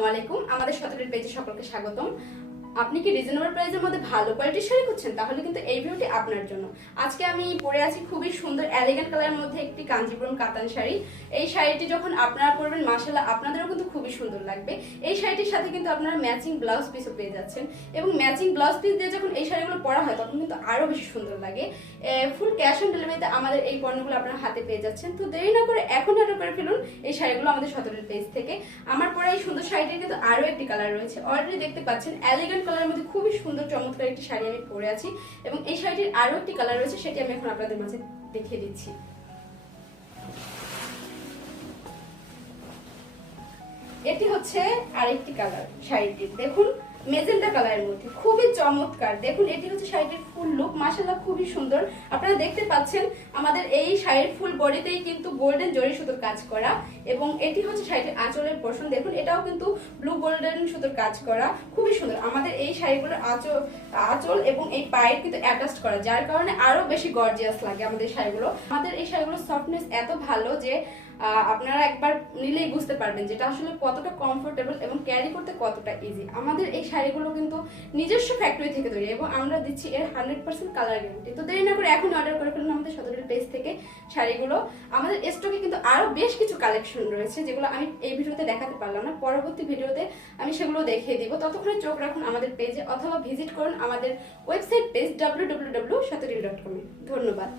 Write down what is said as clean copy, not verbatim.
আসসালামু আলাইকুম। আমাদের শতরের পেজে সকলকে স্বাগতম। আপনি কি রিজনেবল প্রাইসের মধ্যে ভালো কোয়ালিটির শাড়ি খুঁজছেন? তাহলে কিন্তু এই ভিডিওটি আপনার জন্য। আজকে আমি পরে আছি খুবই সুন্দর এলিগেন্ট কালারের মধ্যে একটি কাঞ্জিপুরম কাতান শাড়ি। এই শাড়িটি যখন আপনারা পরবেন মাশাআল্লাহ আপনাদেরও কিন্তু খুবই সুন্দর লাগবে। এই শাড়িটির সাথে কিন্তু আপনারা ম্যাচিং ব্লাউজ পিসও পেয়ে যাচ্ছেন এবং ম্যাচিং ব্লাউজ পিস দিয়ে যখন এই শাড়িগুলো পরা হয় তখন কিন্তু আরো বেশি সুন্দর লাগে। ফুল ক্যাশ অন ডেলিভারিতে আমাদের এই পণ্যগুলো আপনারা হাতে পেয়ে যাচ্ছেন। তো দেরি না করে এখন অর্ডার করে ফেলুন এই শাড়িগুলো আমাদের শতরের পেজ থেকে। আমার পরে এই সুন্দর শাড়িটির কিন্তু আরো একটি কালার রয়েছে, অলরেডি দেখতে পাচ্ছেন এলিগেন্ট কালারের মধ্যে খুবই সুন্দর চমৎকার একটি শাড়ি আমি পরে আছি এবং এই শাড়িটির আরো একটি কালার রয়েছে, সেটি আমি এখন আপনাদের মাঝে দেখিয়ে দিচ্ছি। এটি হচ্ছে আরেকটি কালার শাড়িটির, দেখুন মেজেন্টা কালারের মধ্যে খুবই চমৎকার। দেখুন এটি হচ্ছে শাড়িটির ফুল লুক, মাশাআল্লাহ খুবই সুন্দর। আপনারা দেখতে পাচ্ছেন আমাদের এই শাড়ির ফুল বডিতেই কিন্তু গোল্ডেন জরি সুতোর কাজ করা এবং এটি হচ্ছে শাড়িটির আঁচলের পোরশন। দেখুন এটাও কিন্তু ব্লু গোল্ডেন সুতোর কাজ করা, খুবই সুন্দর। আমাদের এই শাড়িগুলোর আঁচল এবং এই পায়ের কিন্তু অ্যাটাচ করা, যার কারণে আরো বেশি গর্জিয়াস লাগে আমাদের শাড়িগুলো। আমাদের এই শাড়িগুলোর সফটনেস এত ভালো যে আপনারা একবার নিলেই বুঝতে পারবেন যেটা আসলে কতটা কমফোর্টেবল এবং ক্যারি করতে কতটা ইজি। আমাদের এই শাড়িগুলো কিন্তু নিজস্ব ফ্যাক্টরি থেকে তৈরি এবং আমরা দিচ্ছি এর 100% কালার গ্যারান্টি। তো দেরি না করে এখন অর্ডার করে ফেলুন আমাদের শতরের পেজ থেকে শাড়িগুলো। আমাদের স্টকে কিন্তু আরো বেশ কিছু কালেকশন রয়েছে যেগুলো আমি এই ভিডিওতে দেখাতে পারলাম না, পরবর্তী ভিডিওতে আমি সেগুলো দেখিয়ে দিব। ততক্ষণে চোখ রাখুন আমাদের পেজে অথবা ভিজিট করুন আমাদের ওয়েবসাইট পেজ www.shatoryl.com। ধন্যবাদ।